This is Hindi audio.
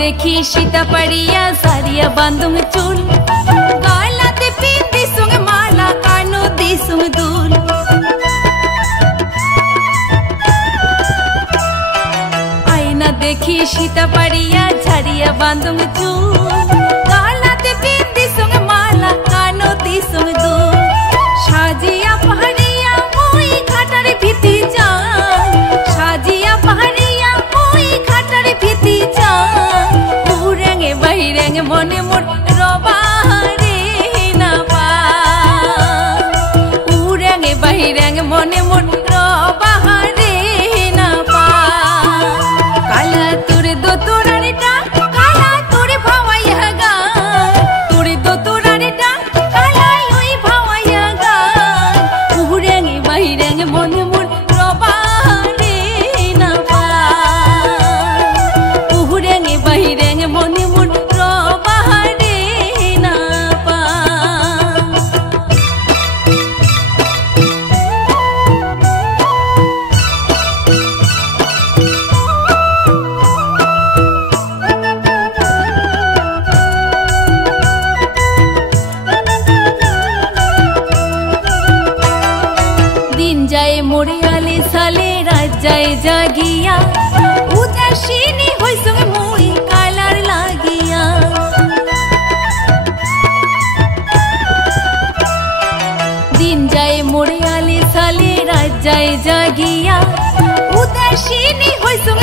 देखी सीता पड़िया सारिया बांधुंग चूल गालाते पिंदी सुंग माला कानो दी सुंग दूल आईना देखी सीता पड़िया झाड़िया बांधुंग चूल गालाते पिंदी सुंग माला कानो दी सुंग दूल साजिया पहाड़िया मुई घाटार भीति जान साजिया पहाड़िया मुई घाटार भीति जान उरेंगे बहिरेंगे मने मोर रबारे ना पा उरेंगे बहिरेंगे मने मोर रबारे ना पा काला तुरे दो तोरारे टा काला तुरे भावाया गा तुरे दो तोरारे टा काला योई भावाया गा उरेंगे बहिरेंगे मने मोर रबारे ना पा उरेंगे बहिरेंगे मने मोर रबारे ना पा दिन जाए मोरे आले साले रात जाए जागिया उदासीनी होई संग मुई कालार लागिया दिन जाए मोरे आले साले रात जाए जागिया उदासीनी होई संग